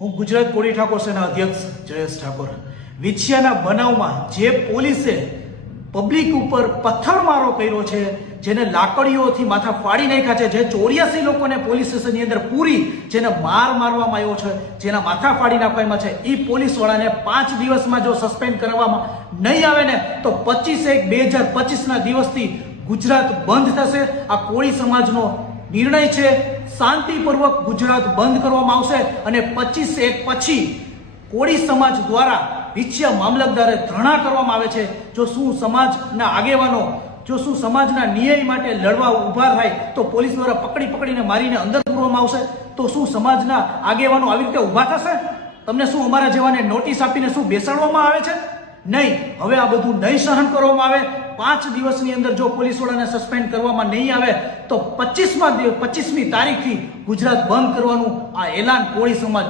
હું ગુજરાત કોળી ઠાકોર સેના અધ્યક્ષ જયેશ ઠાકોર. વિછિયાના બનાવમાં જે પોલીસે પબ્લિક ઉપર પથ્થરમારો કર્યો છે, જેને લાકડીઓથી માથા ફાડી નાખ્યા છે, જે 84 લોકોને પોલીસ સ્ટેશનની અંદર પૂરી જેને મારવામાં આવ્યો છે, જેના માથા ફાડી નાખવામાં છે, એ પોલીસવાળાને 5 દિવસમાં જો સસ્પેન્ડ કરવામાં નહીં આવે ને તો 25/1/2025ના દિવસથી ગુજરાત બંધ થશે. આ કોળી સમાજનો નિર્ણય છે. શાંતિપૂર્વક ગુજરાત બંધ કરવામાં આવશે અને 25/1 પછી કોળી સમાજ દ્વારા વિછિયા મામલતદારે ધરણા કરવામાં આવે છે. જો શું સમાજના આગેવાનો જો શું સમાજના ન્યાય માટે લડવા ઊભા થાય તો પોલીસ દ્વારા પકડીને મારીને અંદર પૂરવામાં આવશે. તો શું સમાજના આગેવાનો આવી રીતે ઊભા થશે? તમને શું અમારા જેવાને નોટિસ આપીને શું બેસાડવામાં આવે છે? નહીં. હવે આ બધું નહીં સહન કરવામાં આવે. 5 દિવસની અંદર જો પોલીસવાળાને સસ્પેન્ડ કરવામાં નહીં આવે તો 25મી તારીખથી ગુજરાત બંધ કરવાનું આ એલાન કોળી સમાજ